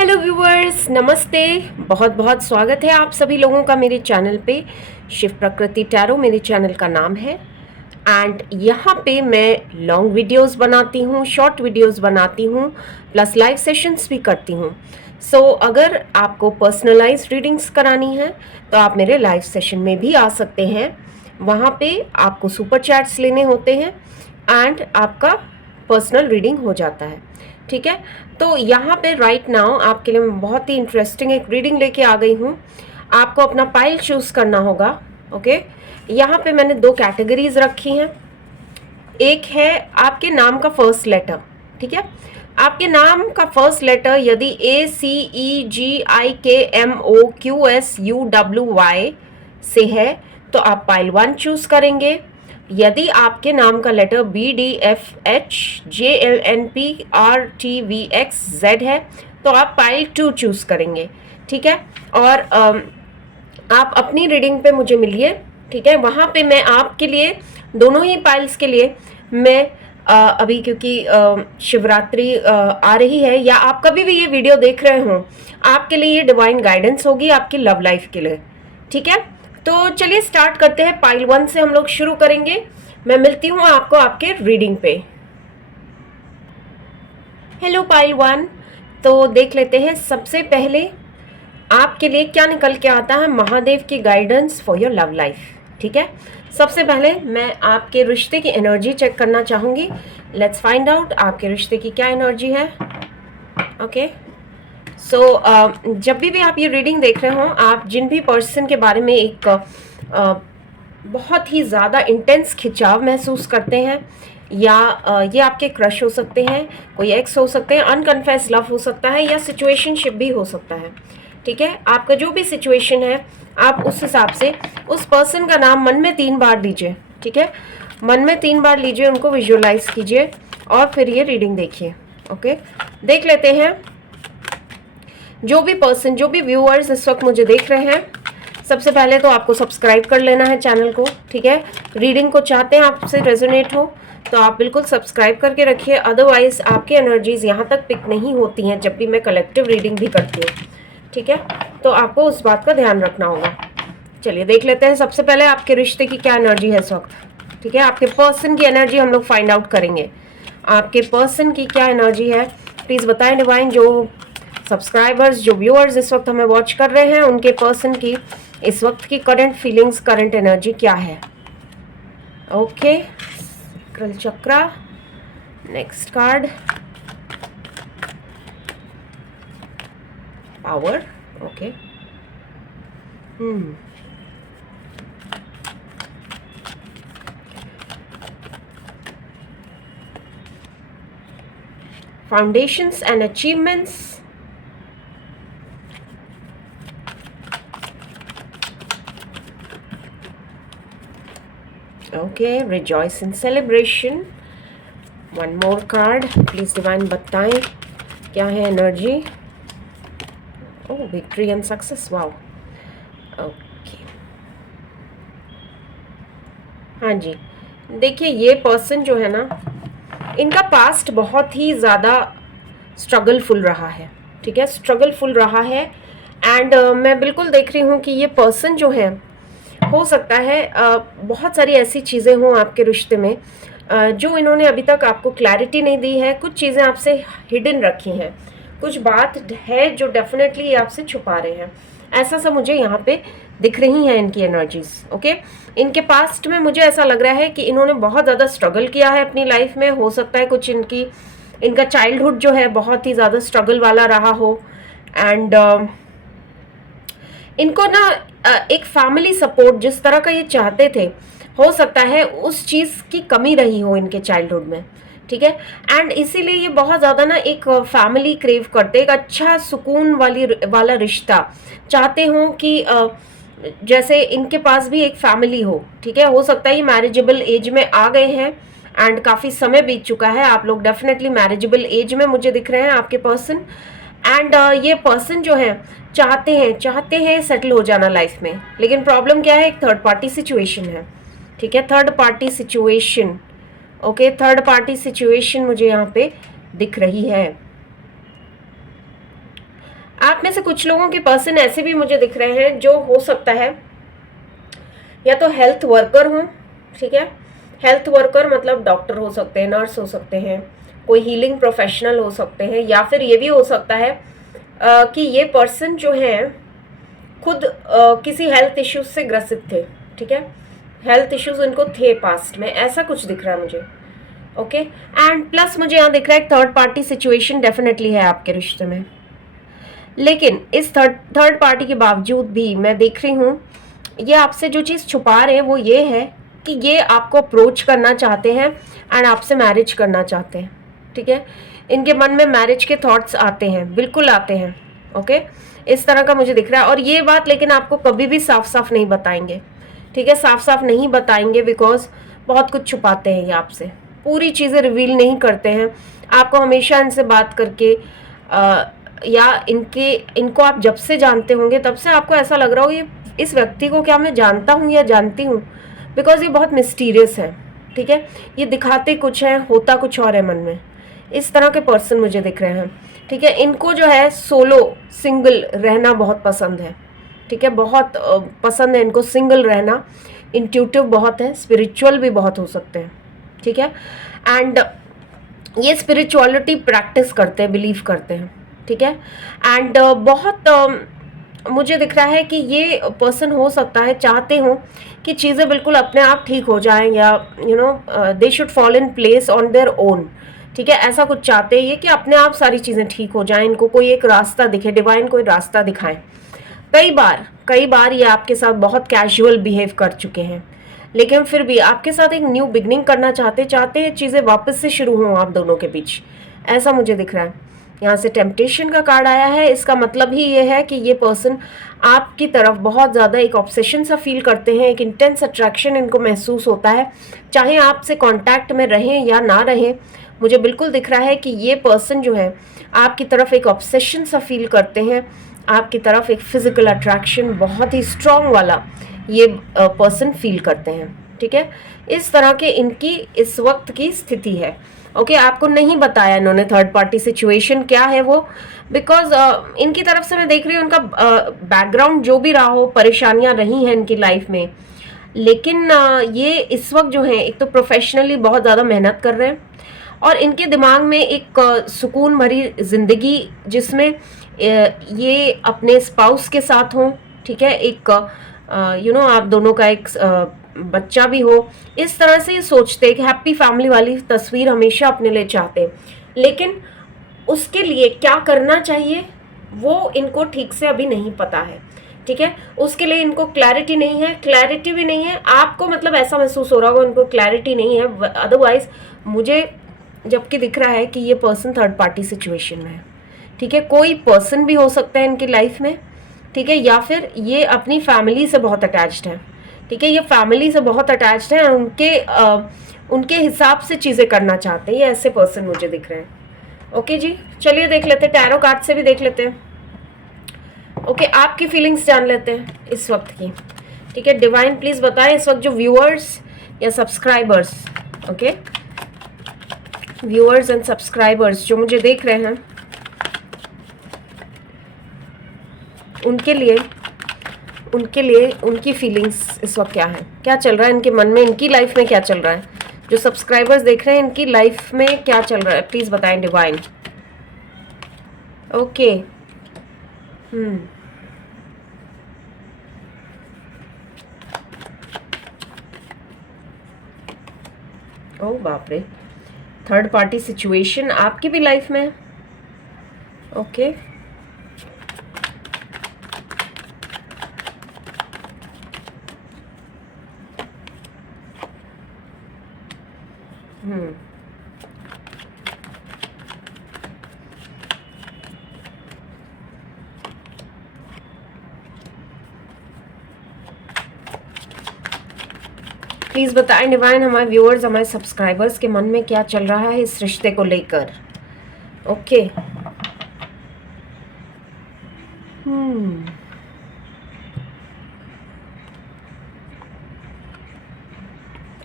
Hello viewers, नमस्ते। बहुत बहुत स्वागत है आप सभी लोगों का मेरे चैनल पे। शिव प्रकृति टैरो मेरे चैनल का नाम है। एंड यहाँ पे मैं लॉन्ग वीडियोस बनाती हूँ, शॉर्ट वीडियोस बनाती हूँ, प्लस लाइव सेशंस भी करती हूँ। सो अगर आपको पर्सनलाइज्ड रीडिंग्स करानी है तो आप मेरे लाइव सेशन में भी आ सकते हैं। वहाँ पे आपको सुपर चैट्स लेने होते हैं एंड आपका पर्सनल रीडिंग हो जाता है। ठीक है, तो यहाँ पे राइट नाउ आपके लिए मैं बहुत ही इंटरेस्टिंग एक रीडिंग लेके आ गई हूँ। आपको अपना पाइल चूज करना होगा। ओके, यहाँ पे मैंने दो कैटेगरीज रखी हैं। एक है आपके नाम का फर्स्ट लेटर। ठीक है, आपके नाम का फर्स्ट लेटर यदि ACEGIKMOQSUWY से है तो आप पाइल 1 चूज करेंगे। यदि आपके नाम का लेटर BDFHJLNPRTVXZ है तो आप पाइल 2 चूज करेंगे। ठीक है, और आप अपनी रीडिंग पे मुझे मिलिए। ठीक है, वहाँ पे मैं आपके लिए दोनों ही पाइल्स के लिए मैं अभी क्योंकि शिवरात्रि आ रही है या आप कभी भी ये वीडियो देख रहे हो, आपके लिए ये डिवाइन गाइडेंस होगी आपकी लव लाइफ के लिए। ठीक है, तो चलिए स्टार्ट करते हैं। पाइल 1 से हम लोग शुरू करेंगे। मैं मिलती हूँ आपको आपके रीडिंग पे। हेलो पाइल 1, तो देख लेते हैं सबसे पहले आपके लिए क्या निकल के आता है। महादेव की guidance for your love life. ठीक है, सबसे पहले मैं आपके रिश्ते की एनर्जी चेक करना चाहूंगी। लेट्स फाइंड आउट आपके रिश्ते की क्या एनर्जी है। ओके, सो जब भी आप ये रीडिंग देख रहे हो, आप जिन भी पर्सन के बारे में एक बहुत ही ज़्यादा इंटेंस खिंचाव महसूस करते हैं या ये आपके क्रश हो सकते हैं, कोई एक्स हो सकते हैं, अनकन्फेस लव हो सकता है या सिचुएशनशिप भी हो सकता है। ठीक है, आपका जो भी सिचुएशन है आप उस हिसाब से उस पर्सन का नाम मन में 3 बार लीजिए। ठीक है, मन में 3 बार लीजिए, उनको विजुअलाइज कीजिए और फिर ये रीडिंग देखिए। ओके, देख लेते हैं जो भी पर्सन, जो भी व्यूअर्स इस वक्त मुझे देख रहे हैं। सबसे पहले तो आपको सब्सक्राइब कर लेना है चैनल को। ठीक है, रीडिंग को चाहते हैं आपसे रेजोनेट हो तो आप बिल्कुल सब्सक्राइब करके रखिए, अदरवाइज आपकी एनर्जीज यहाँ तक पिक नहीं होती हैं जब भी मैं कलेक्टिव रीडिंग भी करती हूँ। ठीक है, तो आपको उस बात का ध्यान रखना होगा। चलिए देख लेते हैं सबसे पहले आपके रिश्ते की क्या एनर्जी है इस वक्त। ठीक है, आपके पर्सन की एनर्जी हम लोग फाइंड आउट करेंगे। आपके पर्सन की क्या एनर्जी है प्लीज़ बताएं डिवाइन। जो सब्सक्राइबर्स, जो व्यूअर्स इस वक्त हमें वॉच कर रहे हैं, उनके पर्सन की इस वक्त की करंट फीलिंग्स, करंट एनर्जी क्या है। Okay, sacral chakra, next card power. Okay, foundations and achievements. Okay, rejoice in celebration. One more card please divine, बताएं क्या है energy. Oh, victory and success, wow. Okay, हाँ जी, देखिए ये पर्सन जो है ना, इनका पास्ट बहुत ही ज़्यादा स्ट्रगलफुल रहा है। ठीक है, स्ट्रगलफुल रहा है एंड मैं बिल्कुल देख रही हूँ कि ये पर्सन जो है, हो सकता है बहुत सारी ऐसी चीज़ें हों आपके रिश्ते में जो इन्होंने अभी तक आपको क्लैरिटी नहीं दी है। कुछ चीज़ें आपसे हिडन रखी हैं, कुछ बात है जो डेफिनेटली ये आपसे छुपा रहे हैं। ऐसा सा मुझे यहाँ पे दिख रही हैं इनकी एनर्जीज। ओके, इनके पास्ट में मुझे ऐसा लग रहा है कि इन्होंने बहुत ज़्यादा स्ट्रगल किया है अपनी लाइफ में। हो सकता है कुछ इनका चाइल्डहुड जो है बहुत ही ज़्यादा स्ट्रगल वाला रहा हो एंड इनको ना एक फैमिली सपोर्ट जिस तरह का ये चाहते थे, हो सकता है उस चीज़ की कमी रही हो इनके चाइल्डहुड में। ठीक है, एंड इसीलिए ये बहुत ज़्यादा ना एक फैमिली क्रेव करते, एक अच्छा सुकून वाला रिश्ता चाहते हो कि जैसे इनके पास भी एक फैमिली हो। ठीक है, हो सकता है ये मैरिजेबल एज में आ गए हैं एंड काफ़ी समय बीत चुका है। आप लोग डेफिनेटली मैरिजेबल एज में मुझे दिख रहे हैं आपके पर्सन एंड ये पर्सन जो है चाहते हैं सेटल हो जाना लाइफ में, लेकिन प्रॉब्लम क्या है, एक थर्ड पार्टी सिचुएशन है। ठीक है, third party situation. Okay, third party situation मुझे यहाँ पे दिख रही है। आप में से कुछ लोगों के पर्सन ऐसे भी मुझे दिख रहे हैं जो हो सकता है या तो हेल्थ वर्कर हो, ठीक है, हेल्थ वर्कर मतलब डॉक्टर हो सकते हैं, नर्स हो सकते हैं, कोई हीलिंग प्रोफेशनल हो सकते हैं, या फिर ये भी हो सकता है कि ये पर्सन जो है खुद किसी हेल्थ इश्यूज से ग्रसित थे, ठीक है, हेल्थ इश्यूज उनको थे पास्ट में, ऐसा कुछ दिख रहा है मुझे। ओके, एंड प्लस मुझे यहाँ दिख रहा है एक थर्ड पार्टी सिचुएशन डेफिनेटली है आपके रिश्ते में, लेकिन इस थर्ड पार्टी के बावजूद भी मैं देख रही हूँ ये आपसे जो चीज़ छुपा रहे हैं वो ये है कि ये आपको अप्रोच करना चाहते हैं एंड आपसे मैरिज करना चाहते हैं, ठीक है, इनके मन में मैरिज के थॉट्स आते हैं, बिल्कुल आते हैं। ओके, इस तरह का मुझे दिख रहा है, और ये बात लेकिन आपको कभी भी साफ साफ नहीं बताएंगे, ठीक है, साफ साफ नहीं बताएंगे बिकॉज बहुत कुछ छुपाते हैं ये आपसे, पूरी चीज़ें रिवील नहीं करते हैं आपको, हमेशा इनसे बात करके या इनको आप जब से जानते होंगे तब से आपको ऐसा लग रहा हो ये इस व्यक्ति को क्या मैं जानता हूँ या जानती हूँ, बिकॉज ये बहुत मिस्टीरियस है, ठीक है, ये दिखाते कुछ है होता कुछ और है मन में, इस तरह के पर्सन मुझे दिख रहे हैं, ठीक है, इनको जो है सोलो सिंगल रहना बहुत पसंद है, ठीक है, बहुत पसंद है इनको सिंगल रहना, इंट्यूटिव बहुत है, स्पिरिचुअल भी बहुत हो सकते हैं, ठीक है, एंड ये स्पिरिचुअलिटी प्रैक्टिस करते हैं, बिलीव करते हैं, ठीक है, एंड बहुत मुझे दिख रहा है कि ये पर्सन हो सकता है चाहते हो कि चीज़ें बिल्कुल अपने आप ठीक हो जाएं, या they should fall in place on their own, ठीक है, ऐसा कुछ चाहते हैं ये कि अपने आप सारी चीज़ें ठीक हो जाएं, इनको कोई एक रास्ता दिखे, डिवाइन कोई रास्ता दिखाए। कई बार ये आपके साथ बहुत कैजुअल बिहेव कर चुके हैं, लेकिन फिर भी आपके साथ एक न्यू बिगनिंग करना चाहते हैं, चीज़ें वापस से शुरू हों आप दोनों के बीच, ऐसा मुझे दिख रहा है। यहाँ से टेम्पटेशन का कार्ड आया है, इसका मतलब ही ये है कि ये पर्सन आपकी तरफ बहुत ज़्यादा एक ऑब्सेशन सा फील करते हैं, एक इंटेंस अट्रैक्शन इनको महसूस होता है, चाहे आपसे कांटेक्ट में रहें या ना रहें, मुझे बिल्कुल दिख रहा है कि ये पर्सन जो है आपकी तरफ एक ऑब्सेशन सा फील करते हैं, आपकी तरफ एक फिजिकल अट्रैक्शन बहुत ही स्ट्रॉन्ग वाला ये पर्सन फील करते हैं, ठीक है, इस तरह के इनकी इस वक्त की स्थिति है। ओके, आपको नहीं बताया इन्होंने थर्ड पार्टी सिचुएशन क्या है वो, बिकॉज इनकी तरफ से मैं देख रही हूँ उनका बैकग्राउंड जो भी रहा हो, परेशानियां रही हैं इनकी लाइफ में, लेकिन ये इस वक्त जो है एक तो प्रोफेशनली बहुत ज़्यादा मेहनत कर रहे हैं, और इनके दिमाग में एक सुकून भरी जिंदगी जिसमें ये अपने स्पाउस के साथ हों, ठीक है, एक आप दोनों का एक बच्चा भी हो, इस तरह से ये सोचते हैं कि हैप्पी फैमिली वाली तस्वीर हमेशा अपने लिए चाहते हैं, लेकिन उसके लिए क्या करना चाहिए वो इनको ठीक से अभी नहीं पता है, ठीक है, उसके लिए इनको क्लैरिटी नहीं है, क्लैरिटी भी नहीं है आपको, मतलब ऐसा महसूस हो रहा होगा इनको क्लैरिटी नहीं है, अदरवाइज मुझे जबकि दिख रहा है कि ये पर्सन थर्ड पार्टी सिचुएशन में है, ठीक है, कोई पर्सन भी हो सकता है इनकी लाइफ में, ठीक है, या फिर ये अपनी फैमिली से बहुत अटैच्ड है, ठीक है, ये फैमिली से बहुत अटैच्ड है, उनके हिसाब से चीज़ें करना चाहते हैं, ये ऐसे पर्सन मुझे दिख रहे हैं। ओके जी, चलिए देख लेते हैं, टैरो कार्ड से भी देख लेते हैं। ओके, आपकी फीलिंग्स जान लेते हैं इस वक्त की, ठीक है, डिवाइन प्लीज़ बताएं इस वक्त जो व्यूअर्स या subscribers, okay, viewers and subscribers जो मुझे देख रहे हैं उनके लिए उनकी फीलिंग्स इस वक्त क्या है, क्या चल रहा है इनके मन में, इनकी लाइफ में क्या चल रहा है, जो सब्सक्राइबर्स देख रहे हैं इनकी लाइफ में क्या चल रहा है, प्लीज़ बताएं डिवाइन। ओके, ओ बाप रे, थर्ड पार्टी सिचुएशन आपकी भी लाइफ में, ओके, प्लीज़ बताएं डिवाइन हमारे व्यूअर्स हमारे सब्सक्राइबर्स के मन में क्या चल रहा है इस रिश्ते को लेकर। ओके,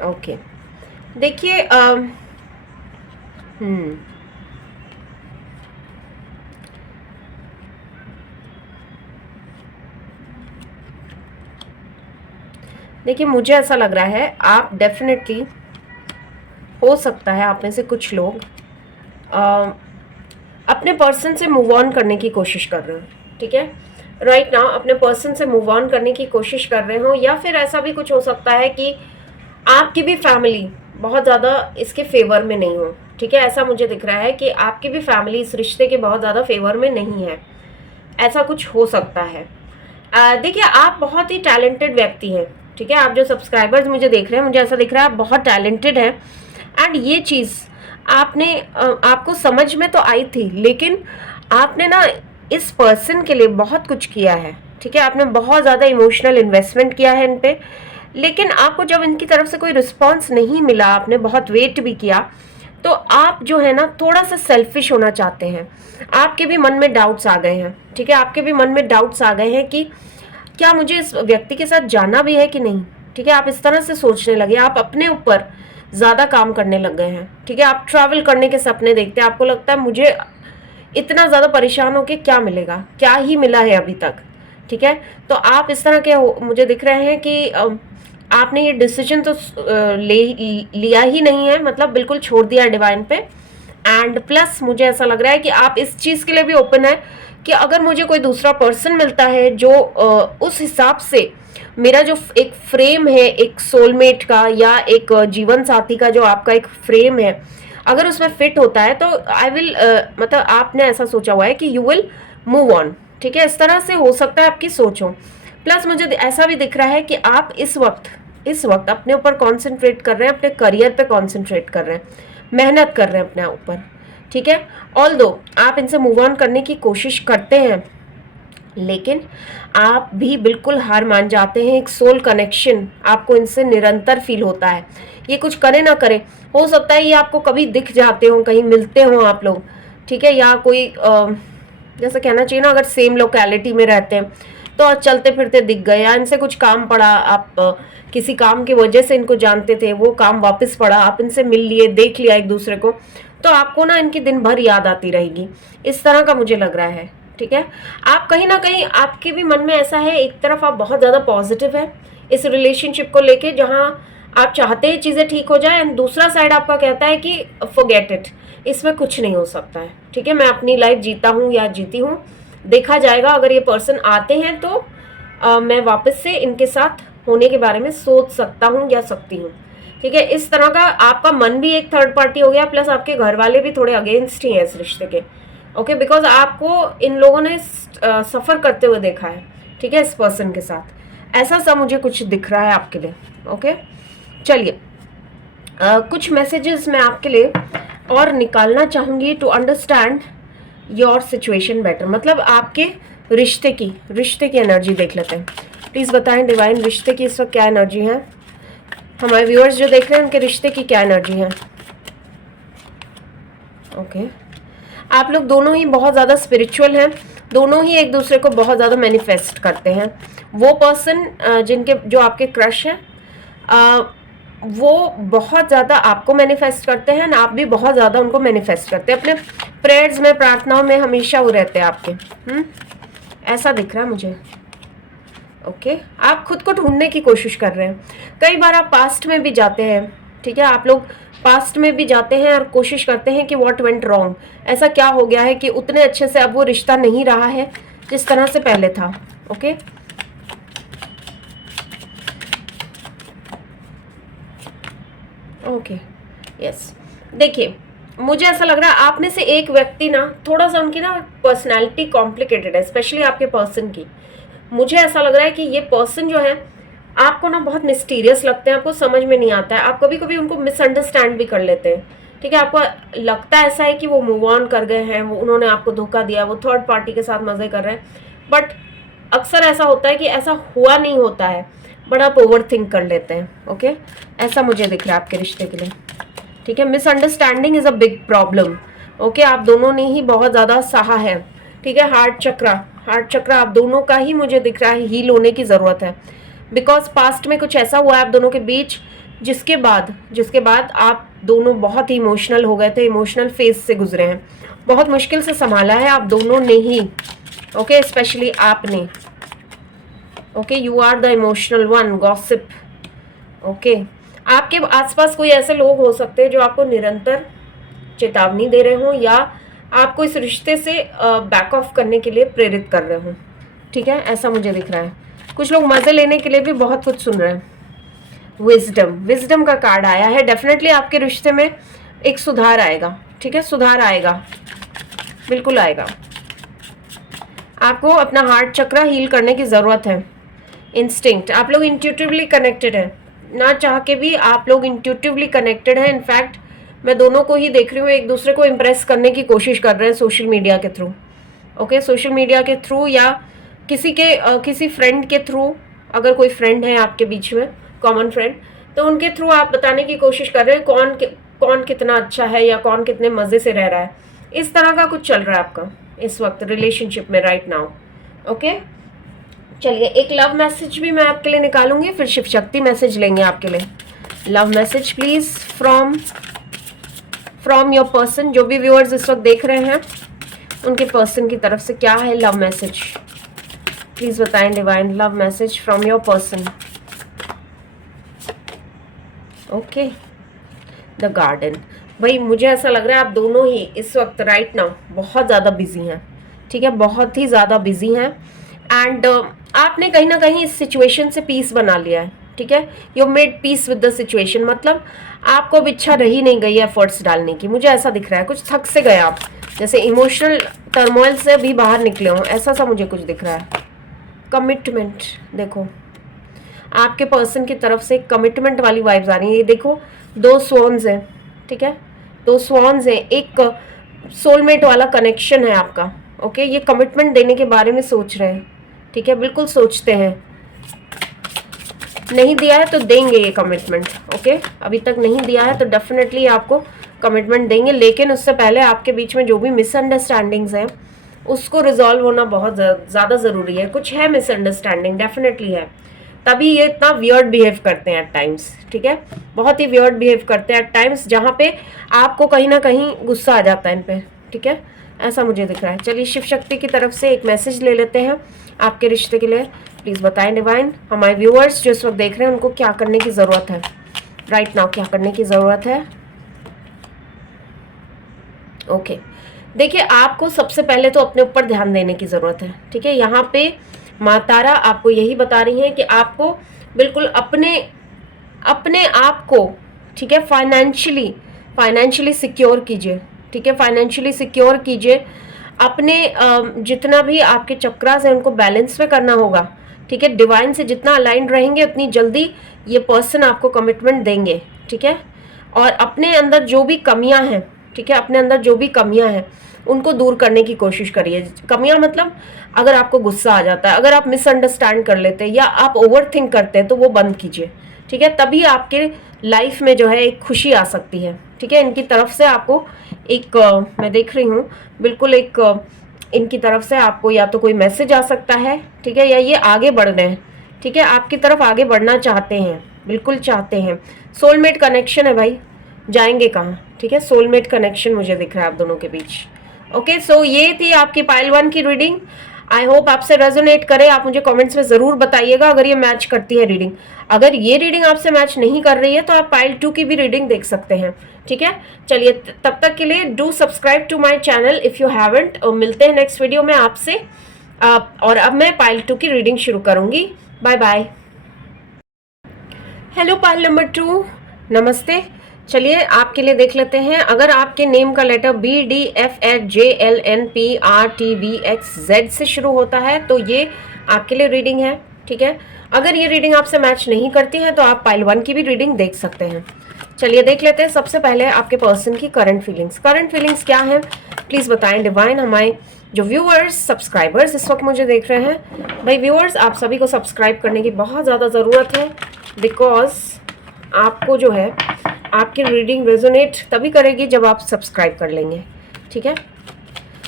ओके, देखिए देखिए मुझे ऐसा लग रहा है आप डेफिनेटली, हो सकता है आप में से कुछ लोग अपने पर्सन से मूव ऑन करने की कोशिश कर रहे हो, ठीक है। राइट नाउ अपने पर्सन से मूव ऑन करने की कोशिश कर रहे हो, या फिर ऐसा भी कुछ हो सकता है कि आपकी भी फैमिली बहुत ज़्यादा इसके फेवर में नहीं हो, ठीक है। ऐसा मुझे दिख रहा है कि आपकी भी फैमिली इस रिश्ते के बहुत ज़्यादा फेवर में नहीं है, ऐसा कुछ हो सकता है। देखिए आप बहुत ही टैलेंटेड व्यक्ति हैं, ठीक है। आप जो सब्सक्राइबर्स मुझे देख रहे हैं, मुझे ऐसा दिख रहा है आप बहुत टैलेंटेड हैं। एंड ये चीज़ आपने आपको समझ में तो आई थी, लेकिन आपने ना इस पर्सन के लिए बहुत कुछ किया है, ठीक है। आपने बहुत ज़्यादा इमोशनल इन्वेस्टमेंट किया है इन पे, लेकिन आपको जब इनकी तरफ से कोई रिस्पॉन्स नहीं मिला, आपने बहुत वेट भी किया, तो आप जो है ना थोड़ा सा सेल्फिश होना चाहते हैं। आपके भी मन में डाउट्स आ गए हैं, ठीक है। आपके भी मन में डाउट्स आ गए हैं कि क्या मुझे इस व्यक्ति के साथ जाना भी है कि नहीं, ठीक है। आप इस तरह से सोचने लगे, आप अपने ऊपर ज़्यादा काम करने लग गए हैं, ठीक है। आप ट्रैवल करने के सपने देखते हैं, आपको लगता है मुझे इतना ज़्यादा परेशान होके क्या मिलेगा, क्या ही मिला है अभी तक, ठीक है। तो आप इस तरह के मुझे दिख रहे हैं कि आपने ये डिसीजन तो लिया ही नहीं है, मतलब बिल्कुल छोड़ दिया है डिवाइन पे। एंड प्लस मुझे ऐसा लग रहा है कि आप इस चीज़ के लिए भी ओपन है कि अगर मुझे कोई दूसरा पर्सन मिलता है जो उस हिसाब से मेरा जो एक फ्रेम है, एक सोलमेट का या एक जीवन साथी का जो आपका एक फ्रेम है, अगर उसमें फिट होता है तो आई विल मतलब आपने ऐसा सोचा हुआ है कि यू विल मूव ऑन, ठीक है। इस तरह से हो सकता है आपकी सोच हो। प्लस मुझे ऐसा भी दिख रहा है कि आप इस वक्त अपने ऊपर कॉन्सेंट्रेट कर रहे हैं, अपने करियर पे कॉन्सेंट्रेट कर रहे हैं, मेहनत कर रहे हैं अपने ऊपर, ठीक है। ऑल्दो आप इनसे मूव ऑन करने की कोशिश करते हैं, लेकिन आप भी बिल्कुल हार मान जाते हैं। एक सोल कनेक्शन आपको इनसे निरंतर फील होता है, ये कुछ करे ना करे, हो सकता है ये आपको कभी दिख जाते हो, कहीं मिलते हो आप लोग, ठीक है। या कोई जैसे कहना चाहिए ना, अगर सेम लोकेलिटी में रहते हैं तो चलते फिरते दिख गए, या इनसे कुछ काम पड़ा, आप किसी काम की वजह से इनको जानते थे, वो काम वापस पड़ा, आप इनसे मिल लिए, देख लिया एक दूसरे को, तो आपको ना इनकी दिन भर याद आती रहेगी, इस तरह का मुझे लग रहा है, ठीक है। आप कहीं ना कहीं आपके भी मन में ऐसा है, एक तरफ आप बहुत ज़्यादा पॉजिटिव है इस रिलेशनशिप को लेके, जहाँ आप चाहते हैं चीज़ें ठीक हो जाए, एंड दूसरा साइड आपका कहता है कि फॉरगेट इट, इसमें कुछ नहीं हो सकता है, ठीक है। मैं अपनी लाइफ जीता हूँ या जीती हूँ, देखा जाएगा, अगर ये पर्सन आते हैं तो मैं वापस से इनके साथ होने के बारे में सोच सकता हूँ या सकती हूँ, ठीक है। इस तरह का आपका मन भी एक थर्ड पार्टी हो गया, प्लस आपके घर वाले भी थोड़े अगेंस्ट ही हैं इस रिश्ते के, ओके। बिकॉज आपको इन लोगों ने सफ़र करते हुए देखा है, ठीक है, इस पर्सन के साथ, ऐसा सा मुझे कुछ दिख रहा है आपके लिए, ओके। चलिए कुछ मैसेजेस मैं आपके लिए और निकालना चाहूँगी to understand your situation better, मतलब आपके रिश्ते की एनर्जी देख लेते हैं। प्लीज़ बताएं डिवाइन, रिश्ते की इस वक्त क्या एनर्जी है, हमारे व्यूअर्स जो देख रहे हैं उनके रिश्ते की क्या एनर्जी है, ओके। आप लोग दोनों ही बहुत ज़्यादा स्पिरिचुअल हैं, दोनों ही एक दूसरे को बहुत ज़्यादा मैनिफेस्ट करते हैं। वो पर्सन जो आपके क्रश हैं, वो बहुत ज़्यादा आपको मैनिफेस्ट करते हैं, आप भी बहुत ज़्यादा उनको मैनिफेस्ट करते हैं, अपने प्रेयर्स में, प्रार्थनाओं में हमेशा वो रहते हैं आपके, ऐसा दिख रहा है मुझे, ओके। आप खुद को ढूंढने की कोशिश कर रहे हैं, कई बार आप पास्ट में भी जाते हैं, ठीक है। आप लोग पास्ट में भी जाते हैं और कोशिश करते हैं कि व्हाट वेंट रॉन्ग, ऐसा क्या हो गया है कि उतने अच्छे से अब वो रिश्ता नहीं रहा है जिस तरह से पहले था, ओके। ओके यस, देखिए मुझे ऐसा लग रहा है आप में से एक व्यक्ति ना थोड़ा सा उनकी ना पर्सनैलिटी कॉम्प्लिकेटेड है, स्पेशली आपके पर्सन की। मुझे ऐसा लग रहा है कि ये पर्सन जो है आपको ना बहुत मिस्टीरियस लगते हैं, आपको समझ में नहीं आता है, आप कभी कभी उनको मिसअंडरस्टैंड भी कर लेते हैं, ठीक है। आपको लगता ऐसा है कि वो मूव ऑन कर गए हैं, वो उन्होंने आपको धोखा दिया, वो थर्ड पार्टी के साथ मज़े कर रहे हैं, बट अक्सर ऐसा होता है कि ऐसा हुआ नहीं होता है, बट आप ओवर थिंक कर लेते हैं, ओके। ऐसा मुझे दिख रहा है आपके रिश्ते के लिए, ठीक है। Misunderstanding is a big problem, okay. आप दोनों ने ही बहुत ज़्यादा सहा है, ठीक है। हार्ट चक्र आप दोनों का ही मुझे दिख रहा है हील होने की ज़रूरत है, बिकॉज पास्ट में कुछ ऐसा हुआ है आप दोनों के बीच जिसके बाद आप दोनों बहुत ही इमोशनल हो गए थे, इमोशनल फेज से गुजरे हैं, बहुत मुश्किल से संभाला है आप दोनों ने ही, ओके, स्पेशली आपने, okay. You are the emotional one, gossip, okay, आपके आसपास कोई ऐसे लोग हो सकते हैं जो आपको निरंतर चेतावनी दे रहे हो या आपको इस रिश्ते से बैक ऑफ करने के लिए प्रेरित कर रहे हो। ठीक है, ऐसा मुझे दिख रहा है। कुछ लोग मजे लेने के लिए भी बहुत कुछ सुन रहे हैं। विजडम, विजडम का कार्ड आया है। डेफिनेटली आपके रिश्ते में एक सुधार आएगा। ठीक है, सुधार आएगा, बिल्कुल आएगा। आपको अपना हार्ट चक्र हील करने की जरूरत है। इंस्टिंक्ट, आप लोग इंट्यूटिवली कनेक्टेड है, ना चाह के भी आप लोग इंट्यूटिवली कनेक्टेड है। इनफैक्ट मैं दोनों को ही देख रही हूँ, एक दूसरे को इम्प्रेस करने की कोशिश कर रहे हैं सोशल मीडिया के थ्रू। ओके, सोशल मीडिया के थ्रू या किसी फ्रेंड के थ्रू, अगर कोई फ्रेंड है आपके बीच में कॉमन फ्रेंड, तो उनके थ्रू आप बताने की कोशिश कर रहे हैं कौन कितना अच्छा है या कौन कितने मजे से रह रहा है। इस तरह का कुछ चल रहा है आपका इस वक्त रिलेशनशिप में राइट नाउ। ओके, चलिए एक लव मैसेज भी मैं आपके लिए निकालूंगी, फिर शिव शक्ति मैसेज लेंगे आपके लिए। Love message please from your person. जो भी व्यूअर्स इस वक्त देख रहे हैं उनके पर्सन की तरफ से क्या है लव मैसेज, प्लीज बताएं divine. Love message from your person. Okay, the garden. भाई मुझे ऐसा लग रहा है आप दोनों ही इस वक्त राइट नाउ बहुत ज़्यादा बिजी हैं। ठीक है, बहुत ही ज़्यादा बिजी हैं एंड आपने कहीं ना कहीं इस सिचुएशन से पीस बना लिया है। ठीक है, you made peace with the situation, मतलब आपको अब इच्छा रही नहीं गई एफर्ट्स डालने की। मुझे ऐसा दिख रहा है कुछ थक से गए आप, जैसे इमोशनल टर्मोइल से भी बाहर निकले हो, ऐसा सा मुझे कुछ दिख रहा है। कमिटमेंट, देखो आपके पर्सन की तरफ से कमिटमेंट वाली वाइब्स आ रही है। ये देखो दो स्वॉन्स हैं। ठीक है, दो स्वॉन्स हैं, एक सोलमेट वाला कनेक्शन है आपका। ओके, ये कमिटमेंट देने के बारे में सोच रहे हैं। ठीक है, बिल्कुल सोचते हैं। नहीं दिया है तो देंगे ये कमिटमेंट। ओके, अभी तक नहीं दिया है तो डेफिनेटली आपको कमिटमेंट देंगे, लेकिन उससे पहले आपके बीच में जो भी मिसअंडरस्टैंडिंग्स हैं उसको रिजॉल्व होना बहुत ज़्यादा ज़रूरी है। कुछ है मिसअंडरस्टैंडिंग, डेफिनेटली है, तभी ये इतना वियर्ड बिहेव करते हैं एट टाइम्स। ठीक है, बहुत ही वियर्ड बिहेव करते हैं एट टाइम्स, जहाँ पे आपको कहीं ना कहीं गुस्सा आ जाता है इन पे। ठीक है, ऐसा मुझे दिख रहा है। चलिए शिव शक्ति की तरफ से एक मैसेज ले लेते हैं आपके रिश्ते के लिए। प्लीज़ बताएं डिवाइन, हमारे व्यूअर्स जो इस वक्त देख रहे हैं उनको क्या करने की ज़रूरत है राइट नाउ, क्या करने की ज़रूरत है। ओके, देखिए आपको सबसे पहले तो अपने ऊपर ध्यान देने की ज़रूरत है। ठीक है, यहाँ पे माँ तारा आपको यही बता रही है कि आपको बिल्कुल अपने आप को, ठीक है, फाइनेंशियली सिक्योर कीजिए। ठीक है, फाइनेंशियली सिक्योर कीजिए। अपने जितना भी आपके चक्रास हैं उनको बैलेंस में करना होगा। ठीक है, डिवाइन से जितना अलाइंड रहेंगे उतनी जल्दी ये पर्सन आपको कमिटमेंट देंगे। ठीक है, और अपने अंदर जो भी कमियां हैं, ठीक है, अपने अंदर जो भी कमियां हैं उनको दूर करने की कोशिश करिए। कमियां मतलब अगर आपको गुस्सा आ जाता है, अगर आप मिसअंडरस्टैंड कर लेते हैं या आप ओवर थिंक करते हैं तो वो बंद कीजिए। ठीक है, तभी आपके लाइफ में जो है एक खुशी आ सकती है। ठीक है, इनकी तरफ से आपको एक मैं देख रही हूँ बिल्कुल एक इनकी तरफ से आपको या तो कोई मैसेज आ सकता है। ठीक है, या ये आगे बढ़ रहे हैं। ठीक है, आपकी तरफ आगे बढ़ना चाहते हैं, बिल्कुल चाहते हैं। सोलमेट कनेक्शन है भाई, जाएंगे कहाँ। ठीक है, सोलमेट कनेक्शन मुझे दिख रहा है आप दोनों के बीच। ओके, सो ये थी आपकी पाइल 1 की रीडिंग। आई होप आपसे रेजोनेट करे। आप मुझे कमेंट्स में ज़रूर बताइएगा अगर ये मैच करती है रीडिंग। अगर ये रीडिंग आपसे मैच नहीं कर रही है तो आप पाइल 2 की भी रीडिंग देख सकते हैं। ठीक है, चलिए तब तक के लिए do subscribe to my channel if you haven't. मिलते हैं नेक्स्ट वीडियो में आपसे। और अब मैं पाइल 2 की रीडिंग शुरू करूँगी। Bye bye. Hello pile number 2, नमस्ते। चलिए आपके लिए देख लेते हैं। अगर आपके नेम का लेटर BDFHJLNPRTVXZ से शुरू होता है तो ये आपके लिए रीडिंग है। ठीक है, अगर ये रीडिंग आपसे मैच नहीं करती है तो आप पाइल 1 की भी रीडिंग देख सकते हैं। चलिए देख लेते हैं। सबसे पहले आपके पर्सन की करंट फीलिंग्स क्या है प्लीज़ बताएं डिवाइन। हमारे जो व्यूअर्स सब्सक्राइबर्स इस वक्त मुझे देख रहे हैं, भाई व्यूअर्स आप सभी को सब्सक्राइब करने की बहुत ज़्यादा ज़रूरत है, बिकॉज आपको जो है आपकी रीडिंग रेजोनेट तभी करेगी जब आप सब्सक्राइब कर लेंगे। ठीक है,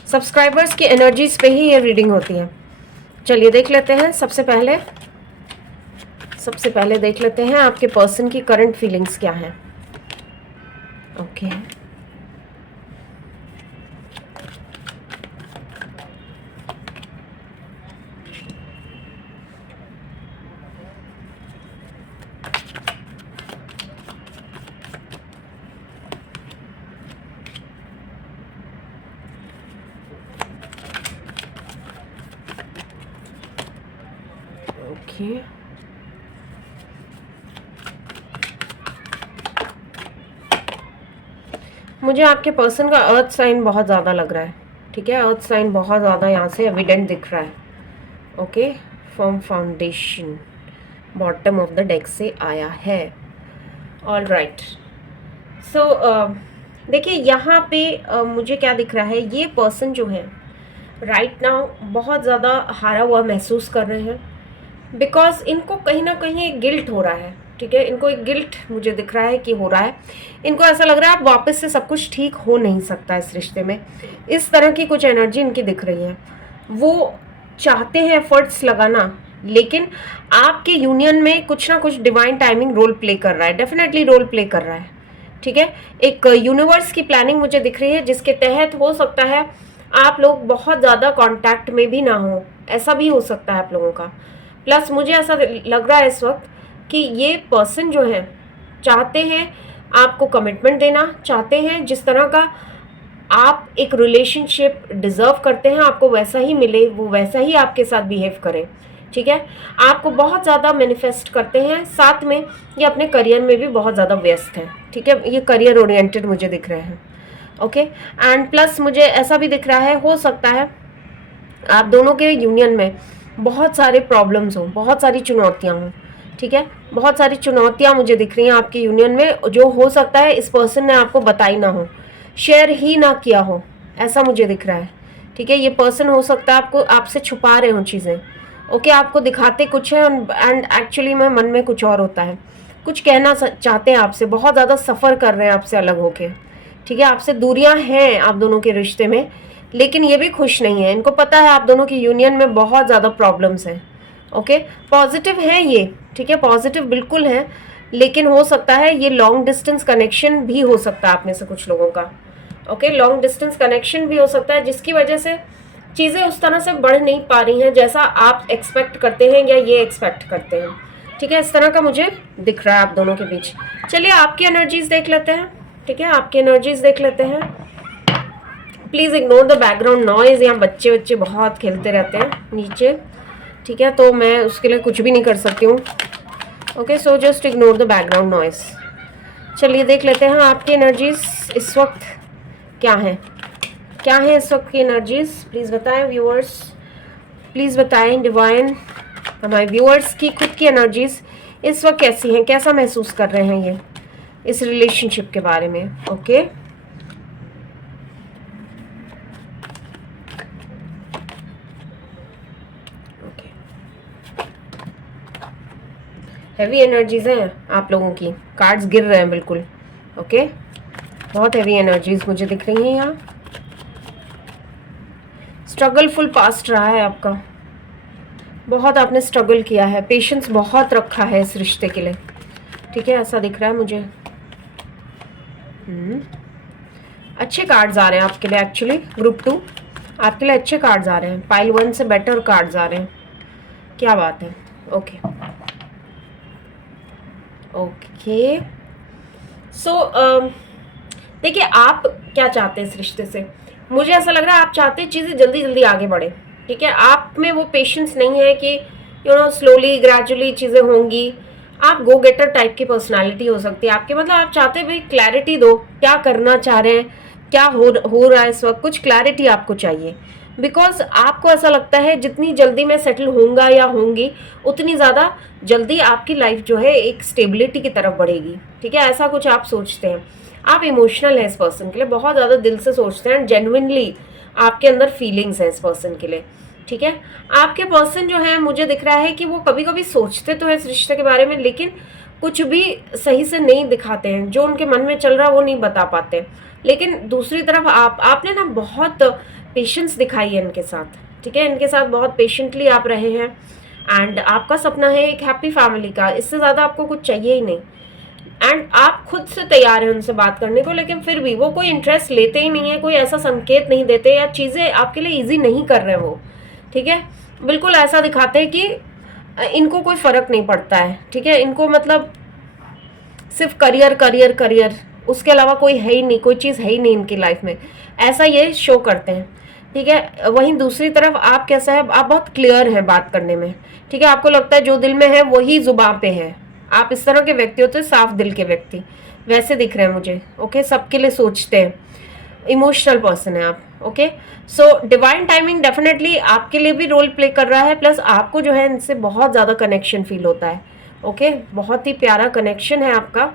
सब्सक्राइबर्स की एनर्जीज पे ही ये रीडिंग होती है। चलिए देख लेते हैं। सबसे पहले देख लेते हैं आपके पर्सन की करंट फीलिंग्स क्या है। ओके, ओके, मुझे आपके पर्सन का अर्थ साइन बहुत ज़्यादा लग रहा है, ठीक है, अर्थ साइन बहुत ज़्यादा यहाँ से एविडेंट दिख रहा है। Okay, firm foundation bottom of the deck से आया है। ऑल राइट, सो देखिए यहाँ पे मुझे क्या दिख रहा है, ये पर्सन जो है राइट नाउ बहुत ज़्यादा हारा हुआ महसूस कर रहे हैं, बिकॉज इनको कहीं ना कहीं एक गिल्ट हो रहा है, ठीक है, इनको एक गिल्ट मुझे दिख रहा है कि हो रहा है। इनको ऐसा लग रहा है अब वापस से सब कुछ ठीक हो नहीं सकता इस रिश्ते में, इस तरह की कुछ एनर्जी इनकी दिख रही है। वो चाहते हैं एफर्ट्स लगाना, लेकिन आपके यूनियन में कुछ ना कुछ डिवाइन टाइमिंग रोल प्ले कर रहा है, डेफिनेटली रोल प्ले कर रहा है, ठीक है। एक यूनिवर्स की प्लानिंग मुझे दिख रही है, जिसके तहत हो सकता है आप लोग बहुत ज़्यादा कांटेक्ट में भी ना हो, ऐसा भी हो सकता है आप लोगों का। प्लस मुझे ऐसा लग रहा है इस वक्त कि ये पर्सन जो है चाहते हैं आपको कमिटमेंट देना, चाहते हैं जिस तरह का आप एक रिलेशनशिप डिज़र्व करते हैं आपको वैसा ही मिले, वो वैसा ही आपके साथ बिहेव करें, ठीक है। आपको बहुत ज़्यादा मैनिफेस्ट करते हैं, साथ में ये अपने करियर में भी बहुत ज़्यादा व्यस्त हैं, ठीक है, ये करियर ओरिएंटेड मुझे दिख रहे हैं। ओके, एंड प्लस मुझे ऐसा भी दिख रहा है, हो सकता है आप दोनों के यूनियन में बहुत सारे प्रॉब्लम्स हों, बहुत सारी चुनौतियाँ हों, ठीक है, बहुत सारी चुनौतियाँ मुझे दिख रही हैं आपके यूनियन में, जो हो सकता है इस पर्सन ने आपको बताई ना हो, शेयर ही ना किया हो, ऐसा मुझे दिख रहा है, ठीक है। ये पर्सन हो सकता है आपको आपसे छुपा रहे हों चीज़ें, ओके, आपको दिखाते कुछ है एंड एक्चुअली में मन में कुछ और होता है, कुछ कहना चाहते हैं आपसे, बहुत ज़्यादा सफ़र कर रहे हैं आपसे अलग होके, ठीक है, आपसे दूरियां हैं आप दोनों के रिश्ते में, लेकिन ये भी खुश नहीं है, इनको पता है आप दोनों की यूनियन में बहुत ज़्यादा प्रॉब्लम्स हैं। ओके, पॉजिटिव है ये, ठीक है, पॉजिटिव बिल्कुल है, लेकिन हो सकता है ये लॉन्ग डिस्टेंस कनेक्शन भी हो सकता है आप में से कुछ लोगों का। ओके, लॉन्ग डिस्टेंस कनेक्शन भी हो सकता है, जिसकी वजह से चीज़ें उस तरह से बढ़ नहीं पा रही हैं जैसा आप एक्सपेक्ट करते हैं या ये एक्सपेक्ट करते हैं, ठीक है, इस तरह का मुझे दिख रहा है आप दोनों के बीच। चलिए आपकी एनर्जीज देख लेते हैं, ठीक है, आपकी एनर्जीज देख लेते हैं। Please ignore the background noise, यहाँ बच्चे बहुत खेलते रहते हैं नीचे, ठीक है, तो मैं उसके लिए कुछ भी नहीं कर सकती हूँ। Okay, so just ignore the background noise. चलिए देख लेते हैं आपकी एनर्जीज इस वक्त क्या है, क्या है इस वक्त की एनर्जीज, प्लीज़ बताएं व्यूअर्स, प्लीज़ बताएं डिवाइन, हमारे व्यूअर्स की खुद की एनर्जीज इस वक्त कैसी हैं, कैसा महसूस कर रहे हैं ये इस रिलेशनशिप के बारे में। ओके, ओके, हैवी एनर्जीज हैं आप लोगों की, कार्ड्स गिर रहे हैं बिल्कुल। ओके, बहुत हैवी एनर्जीज मुझे दिख रही हैं यहाँ। स्ट्रगलफुल पास्ट रहा है आपका, बहुत आपने स्ट्रगल किया है, पेशेंस बहुत रखा है इस रिश्ते के लिए, ठीक है, ऐसा दिख रहा है मुझे। अच्छे कार्ड्स आ रहे हैं आपके लिए, एक्चुअली ग्रुप 2 आपके लिए अच्छे कार्ड्स आ रहे हैं, पाइल 1 से बेटर कार्ड्स आ रहे हैं, क्या बात है। ओके, ओके, सो देखिए आप क्या चाहते हैं इस रिश्ते से, मुझे ऐसा लग रहा है आप चाहते हैं चीज़ें जल्दी जल्दी आगे बढ़े, ठीक है, आप में वो पेशेंस नहीं है कि स्लोली ग्रेजुअली चीज़ें होंगी, आप गो गेटर टाइप की पर्सनालिटी हो सकती है आपके, मतलब आप चाहते हैं भाई क्लैरिटी दो, क्या करना चाह रहे हैं, क्या हो रहा है इस वक्त, कुछ क्लैरिटी आपको चाहिए, बिकॉज आपको ऐसा लगता है जितनी जल्दी मैं सेटल होऊंगा या होंगी उतनी ज़्यादा जल्दी आपकी लाइफ जो है एक स्टेबिलिटी की तरफ बढ़ेगी, ठीक है, ऐसा कुछ आप सोचते हैं। आप इमोशनल हैं इस पर्सन के लिए, बहुत ज़्यादा दिल से सोचते हैं, जेन्युइनली आपके अंदर फीलिंग्स हैं इस पर्सन के लिए, ठीक है। आपके पर्सन जो है मुझे दिख रहा है कि वो कभी कभी सोचते तो है इस रिश्ते के बारे में, लेकिन कुछ भी सही से नहीं दिखाते हैं, जो उनके मन में चल रहा है वो नहीं बता पाते, लेकिन दूसरी तरफ आपने ना बहुत पेशेंस दिखाई है इनके साथ, ठीक है, इनके साथ बहुत पेशेंटली आप रहे हैं, एंड आपका सपना है एक हैप्पी फैमिली का, इससे ज़्यादा आपको कुछ चाहिए ही नहीं, एंड आप खुद से तैयार हैं उनसे बात करने को, लेकिन फिर भी वो कोई इंटरेस्ट लेते ही नहीं है, कोई ऐसा संकेत नहीं देते या चीज़ें आपके लिए ईजी नहीं कर रहे वो, ठीक है, बिल्कुल ऐसा दिखाते हैं कि इनको कोई फ़र्क नहीं पड़ता है, ठीक है, इनको मतलब सिर्फ करियर करियर करियर, उसके अलावा कोई है ही नहीं, कोई चीज़ है ही नहीं इनकी लाइफ में, ऐसा ये शो करते हैं। ठीक है। वहीं दूसरी तरफ आप कैसा है, आप बहुत क्लियर हैं बात करने में, ठीक है। आपको लगता है जो दिल में है वही जुबान पे है। आप इस तरह के व्यक्ति होते हैं, साफ दिल के व्यक्ति, वैसे दिख रहे हैं मुझे। ओके, सबके लिए सोचते हैं, इमोशनल पर्सन है आप। Okay, so divine timing definitely आपके लिए भी रोल प्ले कर रहा है, प्लस आपको जो है इनसे बहुत ज़्यादा कनेक्शन फील होता है। ओके, बहुत ही प्यारा कनेक्शन है आपका।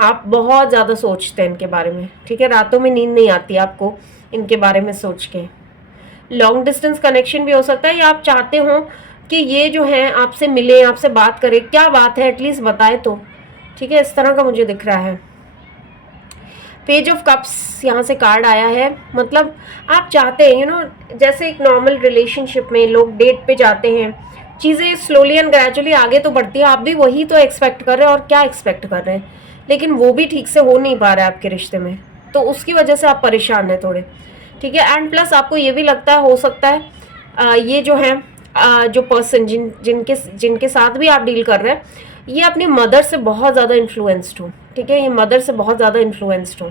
आप बहुत ज़्यादा सोचते हैं इनके बारे में, ठीक है। रातों में नींद नहीं आती आपको इनके बारे में सोच के। लॉन्ग डिस्टेंस कनेक्शन भी हो सकता है, या आप चाहते हो कि ये जो है आपसे मिले, आपसे बात करे, क्या बात है एटलीस्ट बताए तो, ठीक है। इस तरह का मुझे दिख रहा है। पेज ऑफ कप्स यहाँ से कार्ड आया है, मतलब आप चाहते हैं, यू नो, जैसे एक नॉर्मल रिलेशनशिप में लोग डेट पे जाते हैं, चीज़ें स्लोली एंड ग्रेजुअली आगे तो बढ़ती है, आप भी वही तो एक्सपेक्ट कर रहे हैं, और क्या एक्सपेक्ट कर रहे हैं, लेकिन वो भी ठीक से हो नहीं पा रहा है आपके रिश्ते में, तो उसकी वजह से आप परेशान हैं थोड़े, ठीक है। एंड प्लस आपको ये भी लगता है, हो सकता है ये जो है जो पर्सन जिनके साथ भी आप डील कर रहे हैं, ये अपनी मदर से बहुत ज़्यादा इन्फ्लुएंस्ड हो, ठीक है। ये मदर से बहुत ज़्यादा इन्फ्लुएंस्ड हो।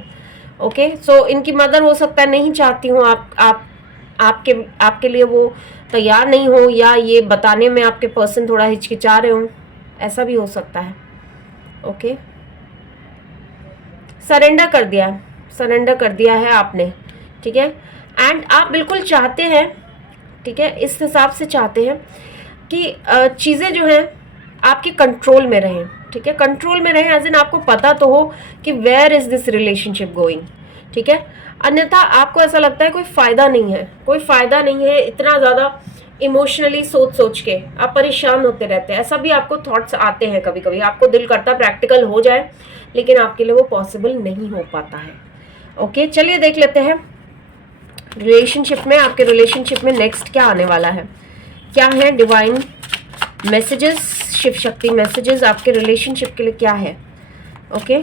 ओके, सो इनकी मदर हो सकता है नहीं चाहती हूँ आपके लिए वो तैयार नहीं हो, या ये बताने में आपके पर्सन थोड़ा हिचकिचा रहे हो, ऐसा भी हो सकता है। ओके, सरेंडर कर दिया है आपने, ठीक है। एंड आप बिल्कुल चाहते हैं, ठीक है, इस हिसाब से चाहते हैं कि चीज़ें जो हैं आपके कंट्रोल में रहें, ठीक है। कंट्रोल में रहें एज इन आपको पता तो हो कि where is this relationship going, ठीक है। अन्यथा आपको ऐसा लगता है कोई फ़ायदा नहीं है, इतना ज़्यादा इमोशनली सोच के आप परेशान होते रहते हैं। ऐसा भी आपको थॉट्स आते हैं कभी कभी, आपको दिल करता प्रैक्टिकल हो जाए, लेकिन आपके लिए वो पॉसिबल नहीं हो पाता है। ओके, चलिए देख लेते हैं रिलेशनशिप में, आपके रिलेशनशिप में नेक्स्ट क्या आने वाला है, क्या है divine messages, Shiv Shakti messages आपके रिलेशनशिप के लिए क्या है। ओके,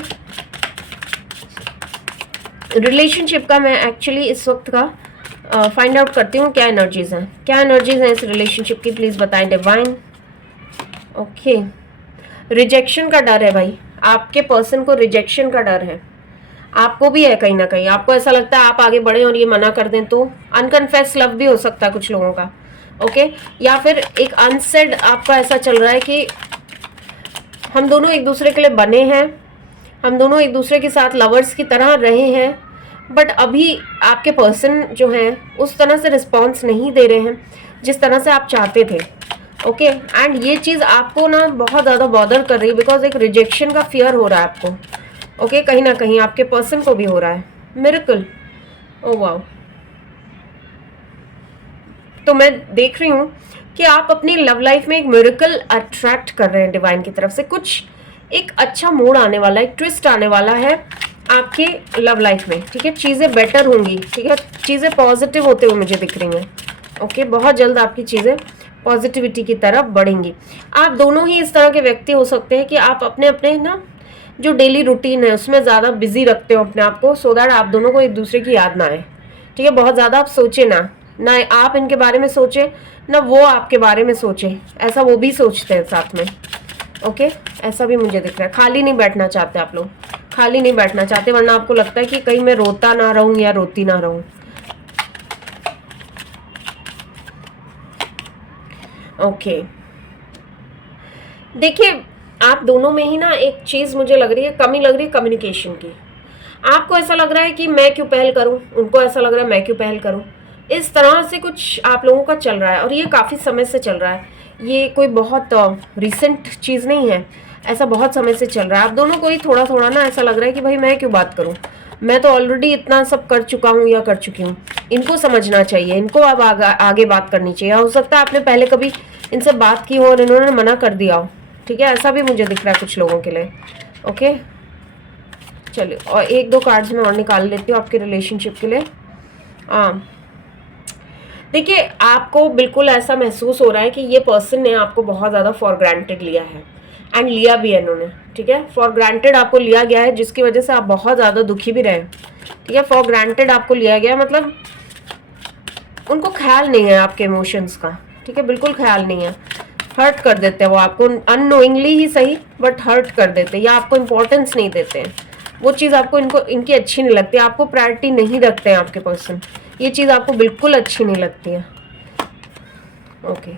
रिलेशनशिप का मैं एक्चुअली इस वक्त का फाइंड आउट करती हूँ, क्या एनर्जीज हैं इस रिलेशनशिप की, प्लीज बताएं डिवाइन। ओके, रिजेक्शन का डर है भाई, आपके पर्सन को रिजेक्शन का डर है, आपको भी है कहीं ना कहीं। आपको ऐसा लगता है आप आगे बढ़े और ये मना कर दें, तो अनकन्फेस लव भी हो सकता है कुछ लोगों का। ओके, या फिर एक अनसेड आपका ऐसा चल रहा है कि हम दोनों एक दूसरे के लिए बने हैं, हम दोनों एक दूसरे के साथ लवर्स की तरह रहे हैं, बट अभी आपके पर्सन जो हैं उस तरह से रिस्पॉन्स नहीं दे रहे हैं जिस तरह से आप चाहते थे। ओके, एंड ये चीज़ आपको ना बहुत ज़्यादा बॉदर कर रही है, बिकॉज एक रिजेक्शन का फियर हो रहा है आपको। ओके, कहीं ना कहीं आपके पर्सन को भी हो रहा है। Miracle, oh wow. तो मैं देख रही हूँ कि आप अपनी लव लाइफ में एक मिरेकल अट्रैक्ट कर रहे हैं डिवाइन की तरफ से। कुछ एक अच्छा मोड़ आने वाला है, एक ट्विस्ट आने वाला है आपके लव लाइफ में, ठीक है। चीज़ें बेटर होंगी, ठीक है, चीज़ें पॉजिटिव होते हुए मुझे दिख रही हैं। ओके, बहुत जल्द आपकी चीज़ें पॉजिटिविटी की तरफ बढ़ेंगी। आप दोनों ही इस तरह के व्यक्ति हो सकते हैं कि आप अपने अपने ना जो डेली रूटीन है उसमें ज़्यादा बिजी रखते हो अपने आप को, सो दैट आप दोनों को एक दूसरे की याद ना आए, ठीक है। बहुत ज़्यादा आप सोचे ना आप इनके बारे में सोचे ना वो आपके बारे में सोचे, ऐसा वो भी सोचते हैं साथ में। ओके, ऐसा भी मुझे दिख रहा है। खाली नहीं बैठना चाहते आप लोग, खाली नहीं बैठना चाहते, वरना आपको लगता है कि कहीं मैं रोता ना रहूं या रोती ना रहूं। ओके, देखिए आप दोनों में ही ना एक चीज़ मुझे लग रही है, कमी लग रही है कम्युनिकेशन की। आपको ऐसा लग रहा है कि मैं क्यों पहल करूं, उनको ऐसा लग रहा है मैं क्यों पहल करूं, इस तरह से कुछ आप लोगों का चल रहा है, और ये काफ़ी समय से चल रहा है। ये कोई बहुत रिसेंट चीज़ नहीं है, ऐसा बहुत समय से चल रहा है। आप दोनों को ही थोड़ा थोड़ा ना ऐसा लग रहा है कि भाई मैं क्यों बात करूं, मैं तो ऑलरेडी इतना सब कर चुका हूं या कर चुकी हूँ, इनको समझना चाहिए, इनको अब आगे बात करनी चाहिए। हो सकता है आपने पहले कभी इनसे बात की हो और इन्होंने मना कर दिया हो, ठीक है, ऐसा भी मुझे दिख रहा है कुछ लोगों के लिए। ओके, चलिए और एक दो कार्ड्स मैं और निकाल लेती हूँ आपके रिलेशनशिप के लिए। देखिए आपको बिल्कुल ऐसा महसूस हो रहा है कि ये पर्सन ने आपको बहुत ज़्यादा फॉर ग्रांटेड लिया है, एंड लिया भी है इन्होंने, ठीक है। फॉर ग्रांटेड आपको लिया गया है, जिसकी वजह से आप बहुत ज़्यादा दुखी भी रहे, ठीक है। फॉर ग्रांटेड आपको लिया गया, मतलब उनको ख्याल नहीं है आपके इमोशंस का, ठीक है, बिल्कुल ख्याल नहीं है। हर्ट कर देते हैं वो आपको, अननोइंगली ही सही, बट हर्ट कर देते हैं, या आपको इम्पोर्टेंस नहीं देते हैं। वो चीज़ आपको इनकी अच्छी नहीं लगती, आपको प्रायोरिटी नहीं रखते हैं आपके पर्सन, ये चीज़ आपको बिल्कुल अच्छी नहीं लगती है। ओके,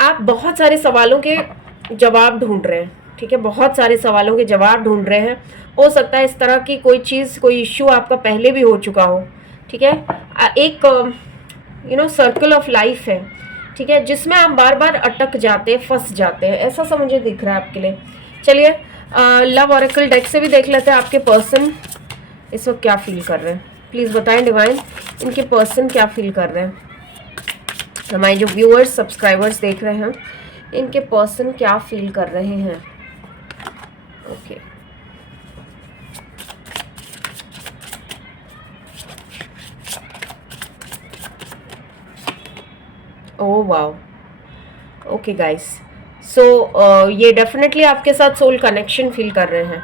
आप बहुत सारे सवालों के जवाब ढूंढ रहे हैं, ठीक है, बहुत सारे सवालों के जवाब ढूंढ रहे हैं। हो सकता है इस तरह की कोई चीज़, कोई इश्यू आपका पहले भी हो चुका हो, ठीक है। एक सर्कल ऑफ लाइफ है, ठीक है, जिसमें आप बार बार अटक जाते हैं, फंस जाते हैं, ऐसा सा मुझे दिख रहा है आपके लिए। चलिए लव ऑरेकल डेक से भी देख लेते हैं आपके पर्सन इस वक्त क्या फील कर रहे हैं। प्लीज़ बताएं डिवाइन, इनके पर्सन क्या फील कर रहे हैं। हमारे जो व्यूअर्स सब्सक्राइबर्स देख रहे हैं, इनके पर्सन क्या फील कर रहे हैं। Okay, oh wow, okay guys, so ये डेफिनेटली आपके साथ सोल कनेक्शन फील कर रहे हैं।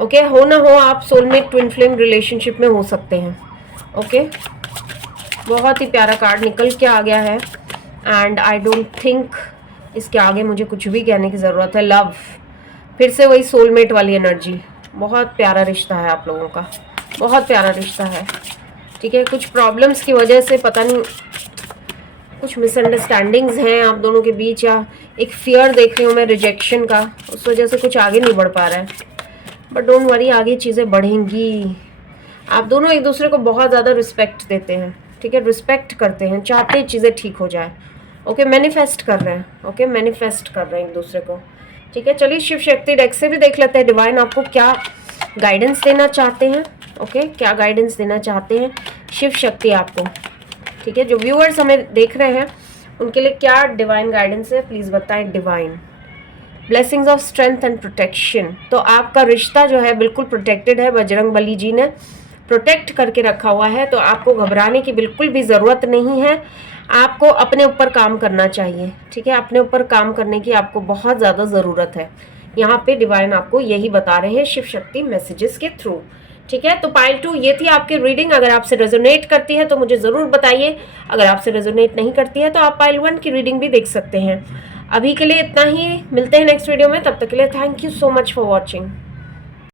ओके, हो ना हो आप सोलमेट ट्विन फ्लेम रिलेशनशिप में हो सकते हैं। ओके, बहुत ही प्यारा कार्ड निकल के आ गया है एंड आई डोंट थिंक इसके आगे मुझे कुछ भी कहने की ज़रूरत है। लव, फिर से वही सोलमेट वाली एनर्जी, बहुत प्यारा रिश्ता है आप लोगों का, बहुत प्यारा रिश्ता है, ठीक है। कुछ प्रॉब्लम्स की वजह से पता नहीं कुछ मिसअंडरस्टैंडिंग्स हैं आप दोनों के बीच, या एक फियर देख रही हूँ मैं रिजेक्शन का, उस वजह से कुछ आगे नहीं बढ़ पा रहा है। बट डोंट वरी, आगे चीज़ें बढ़ेंगी। आप दोनों एक दूसरे को बहुत ज़्यादा रिस्पेक्ट देते हैं, ठीक है, रिस्पेक्ट करते हैं, चाहते हैं चीज़ें ठीक हो जाए। ओके, मैनिफेस्ट कर रहे हैं, ओके, मैनिफेस्ट कर रहे हैं एक दूसरे को, ठीक है। चलिए शिव शक्ति डेक से भी देख लेते हैं डिवाइन आपको क्या गाइडेंस देना चाहते हैं। ओके, क्या गाइडेंस देना चाहते हैं शिव शक्ति आपको, ठीक है। जो व्यूअर्स हमें देख रहे हैं उनके लिए क्या डिवाइन गाइडेंस है, प्लीज़ बताएं divine. Blessings of strength and protection, तो आपका रिश्ता जो है बिल्कुल प्रोटेक्टेड है, बजरंग बली जी ने प्रोटेक्ट करके रखा हुआ है, तो आपको घबराने की बिल्कुल भी ज़रूरत नहीं है। आपको अपने ऊपर काम करना चाहिए, ठीक है, अपने ऊपर काम करने की आपको बहुत ज़्यादा ज़रूरत है। यहाँ पे डिवाइन आपको यही बता रहे हैं शिव शक्ति मैसेजेस के थ्रू, ठीक है। तो पाइल 2 ये थी आपकी रीडिंग। अगर आपसे रेजोनेट करती है तो मुझे ज़रूर बताइए, अगर आपसे रेजोनेट नहीं करती है तो आप पाइल 1 की रीडिंग भी देख सकते हैं। अभी के लिए इतना ही, मिलते हैं नेक्स्ट वीडियो में, तब तक के लिए thank you so much for watching.